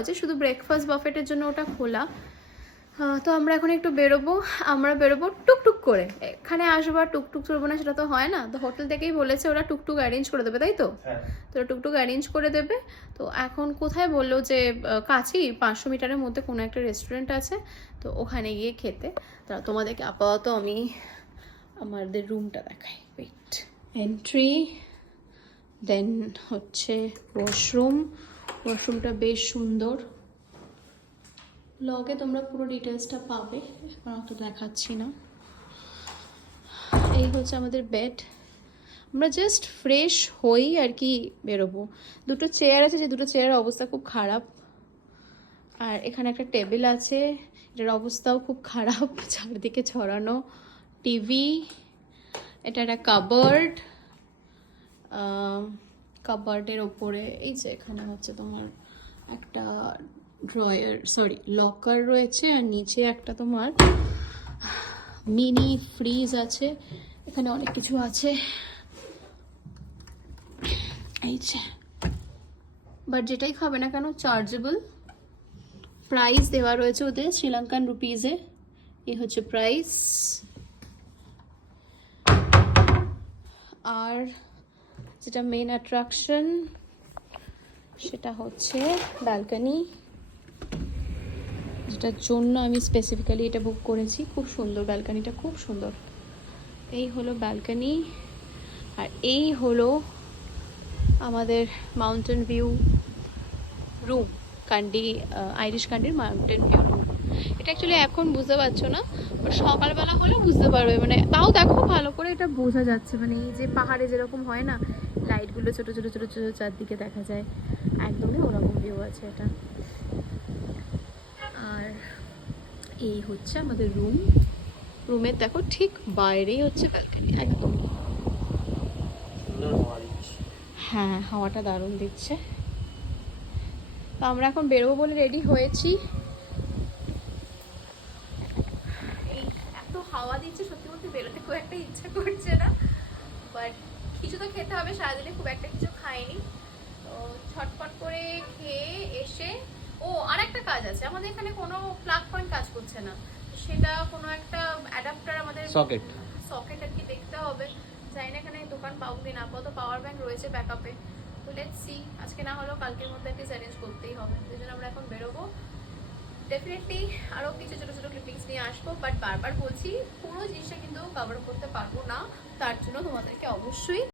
বাজে, শুধু ব্রেকফাস্ট বাফেটের জন্য ওটা খোলা। তো আমরা এখন একটু বেরোবো, আমরা বেরোবো টুকটুক করে। এখানে আসবো আর টুকটুক চলবো না সেটা তো হয় না, তো হোটেল থেকেই বলেছে ওরা টুকটুক অ্যারেঞ্জ করে দেবে, তাই তো? তো টুকটুক অ্যারেঞ্জ করে দেবে। তো এখন কোথায় বললো যে কাছেই 500 মিটারের মধ্যে কোনো একটা রেস্টুরেন্ট আছে, তো ওখানে গিয়ে খেতে। তা তোমাদেরকে আপাতত আমি আমাদের রুমটা দেখাই। ওয়েট, এন্ট্রি, দেন হচ্ছে ওয়াশরুম। ওয়াশরুমটা বেশ সুন্দর, ব্লগে তোমরা পুরো ডিটেলসটা পাবে, এখন অত দেখাচ্ছি না। এই হচ্ছে আমাদের বেড। আমরা জাস্ট ফ্রেশ হই আর কি বেরোবো। দুটো চেয়ার আছে, যে দুটো চেয়ারের অবস্থা খুব খারাপ। আর এখানে একটা টেবিল আছে, এটার অবস্থাও খুব খারাপ, চারদিকে ছড়ানো টিভি। এটা একটা কাবার্ড, কাবার্ডের ওপরে এই যে এখানে হচ্ছে তোমার একটা ড্রয়ার, সরি লকার রয়েছে, আর নিচে একটা তোমার মিনি ফ্রিজ আছে। এখানে অনেক কিছু আছে এই যে, বাট যেটাই খাবে না কেন চার্জেবল। প্রাইস দেওয়া রয়েছে ওদের শ্রীলঙ্কান রুপিজে, এই হচ্ছে প্রাইস। আর যেটা মেন অ্যাট্রাকশন সেটা হচ্ছে ব্যালকনি, যেটার জন্য আমি স্পেসিফিক্যালি এটা বুক করেছি। খুব সুন্দর ব্যালকনিটা, খুব সুন্দর। এই হলো ব্যালকনি, আর এই হলো আমাদের mountain view room, Kandy Irish কান্ডির মাউন্টেন ভিউ রুম। এটা অ্যাকচুয়ালি এখন বুঝতে পারছো না, সকালবেলা হলে বুঝতে পারবে, মানে তাও দেখো ভালো করে এটা বোঝা যাচ্ছে, মানে এই যে পাহাড়ে যেরকম হয় না লাইটগুলো ছোটো ছোটো ছোটো ছোটো চারদিকে দেখা যায়, একদমই ওরকম ভিউ আছে এটা। আর এই হচ্ছে আমাদের রুম। রুমের দেখো ঠিক বাইরেই হচ্ছে ব্যালকনি, একদম। হ্যাঁ, হাওয়াটা দারুণ দিচ্ছে। তো আমরা এখন বেরোবো বলে রেডি হয়েছি। এই এত হাওয়া দিচ্ছে, সত্যি বলতে বেরোতে খুব একটা ইচ্ছা করছে না, বাট কিছু তো খেতে হবে, সারাদিনে খুব একটা কিছু খাইনি, তো ছটফট করে খেয়ে এসে। ও আর একটা কাজ আছে, আমাদের এখানে কোনো প্লাগ পয়েন্ট কাজ করছে না, সেটা কোনো একটা অ্যাডাপ্টার আমাদের সকেট আর কি দেখতে হবে। জানি না এখানে দোকান পাবো কিনা, আপাতত পাওয়ার ব্যাংক রয়েছে ব্যাকআপে, তো লেটস সি, আজকে না হলেও কালকের মধ্যে অ্যাটলিস্ট অ্যারেঞ্জ করতেই হবে। সেই জন্য আমরা এখন বেরোবো। ডেফিনেটলি আরও কিছু ছোটো ছোটো ক্লিপিংস নিয়ে আসবো, বাট বারবার বলছি পুরো জিনিসটা কিন্তু কভার করতে পারবো না, তার জন্য তোমাদেরকে অবশ্যই